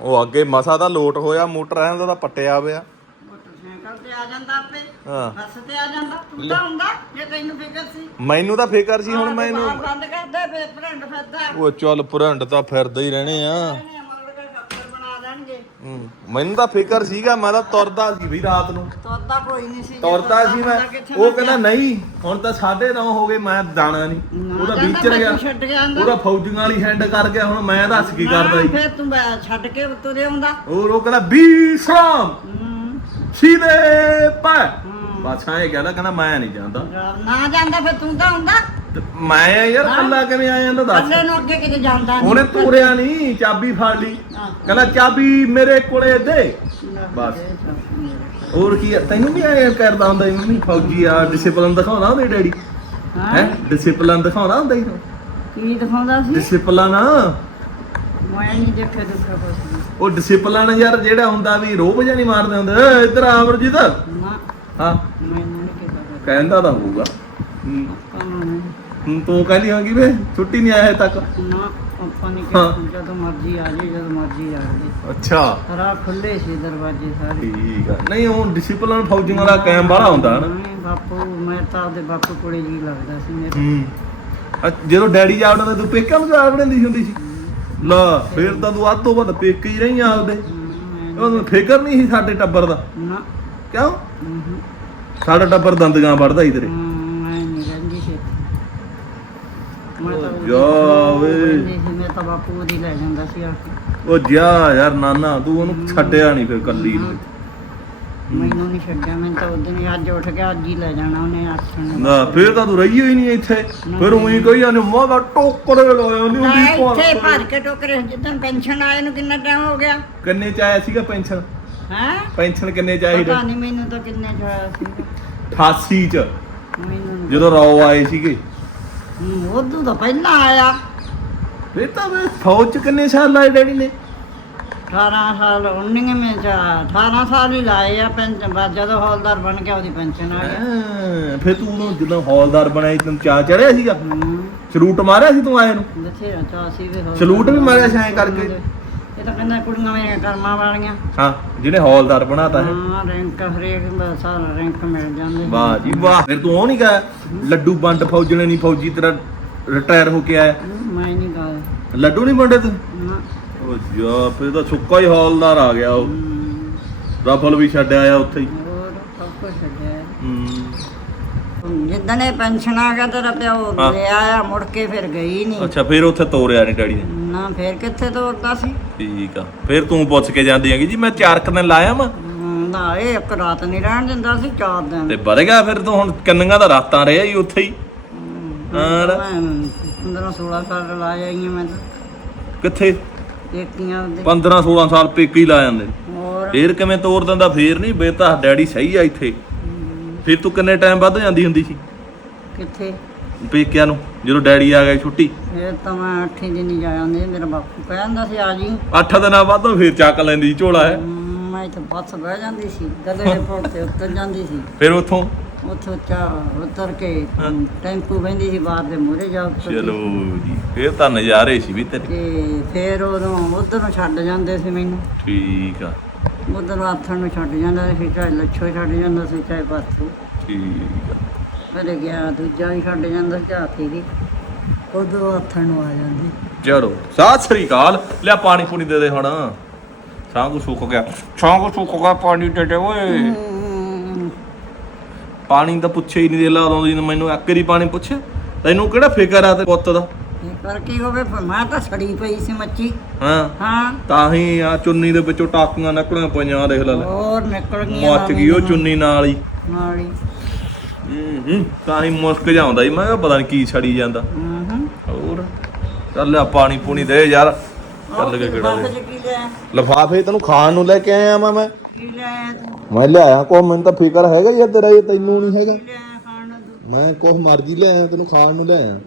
ਉਹ ਅੱਗੇ ਮਸਾ ਦਾ ਲੋਟ ਹੋਇਆ ਮੋਟਰ ਐਂ ਦਾ ਤਾਂ ਪੱਟਿਆ ਪਿਆ। ਮੋਟਰਸਾਈਕਲ ਤੇ ਆ ਜਾਂਦਾ ਆਪੇ ਹਾਂ। ਬੱਸ ਤੇ ਆ ਜਾਂਦਾ ਤੂੰ ਤਾਂ ਹੁੰਦਾ ਜੇ ਤੈਨੂੰ ਫਿਕਰ ਸੀ। ਮੈਨੂੰ ਤਾਂ ਫਿਕਰ ਸੀ ਹੁਣ ਮੈਨੂੰ ਬਾਹਰ ਬੰਦ ਕਰਦੇ ਫੇਰ ਭਰੰਡ ਫਿਰਦਾ। ਉਹ ਚੱਲ ਪੁਰੰਡ ਤਾਂ ਫਿਰਦੇ ਹੀ ਰਹਿਣੇ ਆ ਇਹਨੇ ਮਗਰ ਕੇ ਕੱਪੜ ਬਣਾ ਦੇਣਗੇ ਹੂੰ, ਮੈਨੂੰ ਤਾਂ ਫਿਕਰ ਸੀਗਾ ਮੈਂ ਤਾਂ ਤੁਰਦਾ ਸੀ ਵੀ ਰਾਤ ਨੂੰ। ਤੋਰਦਾ ਕੋਈ ਨਹੀਂ ਸੀ ਤੁਰਦਾ ਸੀ ਮੈਂ ਉਹ ਕਹਿੰਦਾ ਨਹੀਂ ਹੁਣ ਤਾਂ 9:30 ਹੋ ਗਏ ਮੈਂ ਦਾਣਾ ਨਹੀਂ। ਉਹਦਾ ਵਿਚਰ ਗਿਆ। ਛੱਡ ਉਹਦਾ ਫੌਜੀਆਂ ਵਾਲੀ ਹੈਂਡ ਕਰ ਗਿਆ ਹੁਣ ਮੈਂ ਦੱਸ ਕੀ ਕਰਦਾ ਜੀ? ਫਿਰ ਤੂੰ ਬੈ- ਛੱਡ ਕੇ ਤੁਰੇ ਆਉਂਦਾ। ਹੋਰ ਉਹ ਕਹਿੰਦਾ ਸਲਾਮ ਹੂੰ, ਸੀਦੇ ਪੈ। ਹੂੰ। ਬਸ ਐਂ ਕਹਿੰਦਾ ਕਹਿੰਦਾ ਮੈਂ ਨਹੀਂ ਜਾਂਦਾ। ਨਾ ਜਾਂਦਾ ਫਿਰ ਤੂੰ ਤਾਂ ਹੁੰਦਾ ਮੈਂ ਯਾਰ ਕੱਲਾ ਕਿਵੇਂ ਆ ਜਾਂਦਾ ਦੱਸ। ਅੱਲੇ ਨੂੰ ਅੱਗੇ ਕਿਤੇ ਜਾਂਦਾ ਨਹੀਂ। ਉਹਨੇ ਤੋਰਿਆ ਨਹੀਂ ਚਾਬੀ ਫੜ ਲਈ। ਕਹਿੰਦਾ ਚਾਬੀ ਮੇਰੇ ਕੋਲੇ ਦੇ। ਬਸ। ਹੋਰ ਕੀ ਆ, ਤੈਨੂੰ ਵੀ ਐ ਕਰਦਾ ਹੁੰਦਾ ਸੀ ਮੰਮੀ ਫੌਜੀ ਆ ਡਿਸਪਲਿਨ ਦਿਖਾਉਂਦਾ ਹੁੰਦਾ ਡੈਡੀ? ਹੈ। ਡਿਸਪਲਿਨ ਦਿਖਾਉਂਦਾ ਹੁੰਦਾ ਸੀ ਕੀ ਦਿਖਾਉਂਦਾ ਸੀ? ਡਿਸਪਲਿਨ ਮੈਂ ਨਹੀਂ ਦੇਖਿਆ ਦੁੱਖਾ ਕੁਛ ਉਹ ਡਿਸਪਲਿਨ ਯਾਰ ਜਿਹੜਾ ਹੁੰਦਾ ਵੀ ਰੋਬ ਜਿਹਾ ਨਹੀਂ ਮਾਰਦੇ ਹੁੰਦੇ। ਏ ਇੱਧਰ ਆ ਅਮਰਜੀਤ। ਨਾ। ਹਾਂ। ਮੈਨੂੰ ਨਹੀਂ ਕਿਹਾ ਕਹਿੰਦਾ ਤਾਂ ਹੋਊਗਾ। ਹੂੰ, ਕਾਨੂੰਨ ਹੁਣ ਤੂੰ ਕਹਿੰਦੀ ਹੋਗੀ ਵੇ ਛੁੱਟੀ ਨਹੀਂ ਆਇਆ ਤੱਕ। ਨਾ ਆਪਾਂ ਨਹੀਂ ਹਾਂ। ਕਿਹਾ ਜਦੋਂ ਮਰਜ਼ੀ ਆ ਜੇ ਜਦੋਂ ਮਰਜ਼ੀ ਆ ਜੇ ਅੱਛਾ। ਰਾਹ ਖੁੱਲੇ ਸੀ ਦਰਵਾਜ਼ੇ ਸਾਰੇ। ਠੀਕ ਆ। ਨਹੀਂ ਉਹ ਡਿਸਪਲਿਨ ਫੌਜੀਆਂ ਦਾ ਕੈਮ ਵਾਲਾ ਹੁੰਦਾ ਨਹੀਂ, ਬਾਪੂ ਮੈਂ ਤਾਂ ਆਪਦੇ ਬਾਪੂ ਕੋਲੇ ਜੀ ਲੱਗਦਾ ਸੀ ਮੇਰੇ। ਹੂੰ। ਜਦੋਂ ਡੈਡੀ ਜਾਵੜਾ ਤਾਂ ਤੂੰ ਪੇਕਾਂ ਨੂੰ ਜਾ ਵੜਦੀ ਹੁੰਦੀ ਸੀ। ਲਾ ਫੇਰ ਤਾਂ ਤੂੰ ਅੱਧ ਵੱਧ ਪੇਕੇ ਹੀ ਰਹੀ ਆਪਦੇ। ਉਹਨੂੰ ਫਿਕਰ ਨਹੀਂ ਸੀ ਸਾਡੇ ਟੱਬਰ ਦਾ। ਨਾ। ਕਿਉਂ? ਸਾਡਾ ਟੱਬਰ ਦੰਦਗਾਂ ਵੜਦਾ ਹੀ ਤੇਰੇ ਨਹੀਂ ਰਹਿੰਦੀ ਸੀ ਤਾਂ ਉਹ ਜਾ ਵੇ। ਰਹਿੰਦੀ ਸੀ, ਮੈਂ ਤਾਂ ਬਾਪੂ ਉਹਦੀ ਲੈ ਜਾਂਦਾ ਸੀ ਆ ਕੇ। ਉਹ ਜਾ ਯਾਰ ਨਾਨਾ ਤੂੰ ਉਹਨੂੰ ਛੱਡਿਆ ਨਹੀਂ ਫਿਰ ਕੱਲੀ ਨੂੰ। ਮੈਨੂੰ ਨਹੀਂ ਛੱਡਿਆ ਮੈਂ ਤਾਂ ਉਦੋਂ ਹੀ ਅੱਜ ਉੱਠ ਕੇ ਅੱਜ ਹੀ ਲੈ ਜਾਣਾ ਉਹਨੇ ਆਖਣ ਨਾ ਫੇਰ ਤਾਂ ਤੂੰ ਰਹੀ ਹੋਈ ਨਹੀਂ ਇੱਥੇ। ਫਿਰ ਉਹੀ ਕਹੀ ਜਾਂਦੇ ਮਾਗਾ ਟੋਕਰੇ ਲਾਇਆ ਨਹੀਂ ਨਾ ਉਹਦੀ ਇੱਥੇ ਭਾਰ ਕੇ ਟੋਕਰੇ ਜਿੱਦਾਂ ਪੈਨਸ਼ਨ ਆਏ ਨੂੰ ਕਿੰਨਾ ਟਾਈਮ ਹੋ ਗਿਆ? ਕਿੰਨੇ ਚ ਆਇਆ ਸੀਗਾ ਪੈਨਸ਼ਨ? ਹੈ? ਪੈਨਸ਼ਨ ਕਿੰਨੇ ਚ ਆਈ ਪਤਾ ਨਹੀਂ ਮੈਨੂੰ ਤਾਂ ਕਿੰਨੇ ਚ ਹੋਇਆ ਸੀ 88 ਚ ਮੈਨੂੰ ਜਦੋਂ ਰੌ ਆਏ ਸੀਗੇ। ਹੂੰ, ਉਦੋਂ ਤਾਂ ਪਹਿਲਾਂ ਆਇਆ। ਫੇਰ ਤਾਂ ਵੇ ਫੌਜ ਚ ਕਿੰਨੇ ਸਾਲ ਲਾਏ ਡੈਡੀ ਨੇ? 18 ਸਾਲ 19 ਵਿੱਚ 18 ਸਾਲ ਹੀ ਲਾਏ ਆ ਪੈਨਸ਼ਨ ਬਾਅਦ ਜਦੋਂ ਹੌਲਦਾਰ ਬਣ ਗਿਆ ਉਹਦੀ ਪੈਨਸ਼ਨ ਆ। ਗਿਆ ਹਾਂ, ਫਿਰ ਤੂੰ ਉਦੋਂ ਜਦੋਂ ਹੌਲਦਾਰ ਬਣਾਈ ਤੈਨੂੰ ਚਾਹ ਚੜਿਆ ਸੀਗਾ? ਹੂੰ। ਸਲੂਟ ਮਾਰਿਆ ਸੀ ਤੂੰ ਆਏ ਨੂੰ? ਬਥੇਰਾ ਚਾਸੀ ਵੀ ਹੌਲਦਾਰ ਸਲੂਟ ਵੀ ਮਾਰਿਆ ਸੀ ਐਂ ਕਰਕੇ? ਇਹ ਤਾਂ ਕਹਿੰਦਾ ਕੁੜੀਆਂ ਮੇਰੀਆਂ ਕਰਮਾਂ ਵਾਲੀਆਂ। ਹਾਂ ਜਿਹਨੇ ਹੌਲਦਾਰ ਬਣਾਤਾ ਹੈ ਹਾਂ ਰੈਂਕ ਹਰੇਕ ਦਾ ਸਾਰਾ ਰੈਂਕ ਮਿਲ ਜਾਂਦੇ। ਵਾਹ ਜੀ ਵਾਹ ਫਿਰ ਤੂੰ ਉਹ ਨਹੀਂ ਗਾ ਲੱਡੂ ਬੰਡ ਫੌਜਣੇ ਨਹੀਂ ਫੌਜੀ ਤੇਰਾ ਰਿਟਾਇਰ ਹੋ ਕੇ ਆਇਆ। ਮੈਂ ਨਹੀਂ ਗਾ ਲੱਡੂ ਨਹੀਂ ਵੰਡੇ ਤੂੰ? ਨਾ। ਉਹ ਜਾ ਫਿਰ ਤਾਂ ਸੁੱਕਾ ਹੀ ਹੌਲਦਾਰ ਆ ਗਿਆ ਉਹ। ਰਫਲ ਵੀ ਛੱਡ ਆਇਆ ਉੱਥੇ ਹੀ। ਹੋਰ ਸਭ ਕੁਝ ਛੱਡਿਆ ਹੂੰ। ਜਿੱਦਣ ਇਹ ਪੈਨਸ਼ਨ ਆ ਗਿਆ ਤੇਰਾ ਪਿਓ ਹਾਂ। ਲੈ ਆਇਆ ਮੁੜ ਕੇ ਫਿਰ ਗਈ ਨਹੀਂ ਅੱਛਾ ਫਿਰ ਉੱਥੇ ਤੋਰਿਆ ਨਹੀਂ ਡੈਡੀ ਨੇ। ਨਾ ਫਿਰ ਕਿੱਥੇ ਤੋਰਦਾ ਸੀ? ਠੀਕ ਆ। ਫਿਰ ਤੂੰ ਪੁੱਛ ਕੇ ਜਾਂਦੀ ਹੈਗੀ ਜੀ ਮੈਂ ਚਾਰ ਕੁ ਦਿਨ ਲਾਇਆ ਵਾ। ਹਮ, ਨਾ ਇਹ ਇੱਕ ਰਾਤ ਨਹੀਂ ਰਹਿਣ ਦਿੰਦਾ ਸੀ ਚਾਰ ਦਿਨ। ਤੇ ਵਧ ਗਿਆ ਫਿਰ ਤੂੰ ਹੁਣ ਕੰਨੀਆਂ ਦਾ ਰਾਤਾਂ ਰਿਹਾ ਹੀ ਉੱਥੇ ਹੀ? ਹਾਂ ਨਾ। ਮੈਂ 15 16 ਸਾਲ ਲਾ ਆਈ ਹਾਂ ਮੈਂ ਤਾਂ। ਕਿੱਥੇ? ਦੇਖੀਆਂ ਉਹਦੇ 15 16 ਸਾਲ ਪੇਕੇ ਹੀ ਲਾ ਜਾਂਦੇ। ਹੋਰ? ਫੇਰ ਕਿਵੇਂ ਤੋਰ ਦਿੰਦਾ ਫੇਰ ਨਹੀਂ ਬੇ ਤਾਂ ਡੈਡੀ ਸਹੀ ਆ ਇੱਥੇ। ਫਿਰ ਤੂੰ ਕਿੰਨੇ ਟਾਈਮ ਵੱਧ ਜਾਂਦੀ ਹੁੰਦੀ ਸੀ? ਕਿੱਥੇ? ਪੇਕਿਆਂ ਨੂੰ ਜਦੋਂ ਡੈਡੀ ਆ ਗਿਆ ਛੁੱਟੀ। ਫਿਰ ਤਾਂ ਮੈਂ ਅੱਠੇ ਦਿਨ ਹੀ ਜਾ ਆਉਂਦੀ ਮੇਰਾ ਬਾਪੂ ਕਹਿੰਦਾ ਸੀ ਆ ਜੀ। 8 ਦਿਨਾਂ ਬਾਅਦ ਫੇਰ ਚੱਕ ਲੈਂਦੀ ਝੋਲਾ ਹੈ। ਮੈਂ ਤਾਂ ਬੱਸ ਬਹਿ ਜਾਂਦੀ ਸੀ ਗਲੇ ਦੇ ਪੌੜ ਤੇ ਉੱਤਰ ਜਾਂਦੀ ਸੀ। ਫਿਰ ਉੱਥੋਂ? ਉੱਥੋਂ ਚਾ ਉਤਰ ਕੇ ਟੈਂਪੂ ਬਹਿੰਦੀ ਸੀ ਬਾਹਰ ਦੇ ਮੂਹਰੇ ਜਾ ਉੱਤਰ ਚਲੋ ਜੀ ਫੇਰ ਤਾਂ ਨਜ਼ਾਰੇ ਸੀ ਵੀ ਤੇਰੇ। ਤੇ ਫਿਰ ਉਦੋਂ ਉਧਰ ਨੂੰ ਛੱਡ ਜਾਂਦੇ ਸੀ ਮੈਨੂੰ। ਠੀਕ ਆ। ਉਧਰ ਆਥਣ ਨੂੰ ਛੱਡ ਜਾਂਦਾ ਸੀ ਚਾਹੇ ਲੱਛੋ ਛੱਡ ਜਾਂਦਾ ਸੀ ਚਾਹੇ ਪਾਥੂ ਠੀਕ ਆ। ਫਿਰ ਗਿਆ ਦੂਜਾ ਵੀ ਛੱਡ ਜਾਂਦਾ ਝਾਤੀ ਦੀ। ਉਦੋਂ ਆਥਣ ਨੂੰ ਆ ਜਾਂਦੇ। ਚਲੋ ਸਤਿ ਸ੍ਰੀ ਅਕਾਲ। ਲਿਆ ਪਾਣੀ ਪੂਣੀ ਦੇ ਦੇ ਹੁਣ। ਸਾਂਗੂ ਸੁੱਕ ਗਿਆ। ਸਾਂਗੂ ਸੁੱਕ ਗਿਆ ਪਾਣੀ ਦੇ ਦੇ ਓਏ। ਪਾਣੀ ਤਾਂ ਪੁੱਛੇ ਹੀ ਨਹੀਂ ਦੇ ਲਾ ਉਦੋਂ ਦੀ ਮੈਨੂੰ ਇੱਕ ਵਾਰੀ ਪਾਣੀ ਪੁੱਛਿਆ ਤੈਨੂੰ ਕਿਹੜਾ ਫਿਕਰ ਆ ਤੇ ਪੁੱਤ ਦਾ? ਪਰ ਕੀ ਹੋਵੇ ਮੈਂ ਤਾਂ ਸੜੀ ਪਈ ਸੀ ਮੱਛੀ। ਹਾਂ। ਹਾਂ। ਤਾਂ ਹੀ ਆ ਚੁੰਨੀ ਦੇ ਵਿੱਚੋਂ ਟਾਕੀਆਂ ਨਿਕਲੀਆਂ ਪਈਆਂ ਦੇਖ ਲੈ। ਹੋਰ ਨਿਕਲ ਗਈਆਂ ਮੱਚ ਗਈ ਉਹ ਚੁੰਨੀ ਨਾਲ ਹੀ। ਨਾਲ ਹੀ। ਹੂੰ ਹੂੰ ਤਾਂ ਹੀ ਮੁਸਕ ਜਾਉਂਦਾ ਮੈਂ ਕਿਹਾ ਪਤਾ ਨਹੀਂ ਕੀ ਛੜੀ ਜਾਂਦਾ। ਹੂੰ ਹੂੰ ਹੋਰ ਚੱਲ ਲਿਆ ਪਾਣੀ ਪੂਣੀ ਦੇ ਯਾਰ। ਚੱਲ ਕੇ ਕਿਹੜਾ ਦੇ ਕੀ ਲੈ? ਲਫਾਫੇ ਤੈਨੂੰ ਖਾਣ ਨੂੰ ਲੈ ਕੇ ਆਇਆ ਮੈਂ ਮੈਂ। ਕੀ ਲੈ ਤੂੰ? ਮੈਂ ਲਿਆਇਆ ਕੋ ਮੈਨੂੰ ਤਾਂ ਫਿਕਰ ਹੈਗਾ ਯਾਰ ਤੇਰਾ ਇਹ ਤੈਨੂੰ ਨਹੀਂ ਹੈਗਾ। ਕੀ ਲੈ ਖਾਣ ਨੂੰ ਤੂੰ? ਮੈਂ ਕੁਛ ਮਰਜ਼ੀ ਲਿਆਇਆ ਤੈਨੂੰ ਖਾਣ ਨੂੰ ਲਿਆਇਆ ਲੈ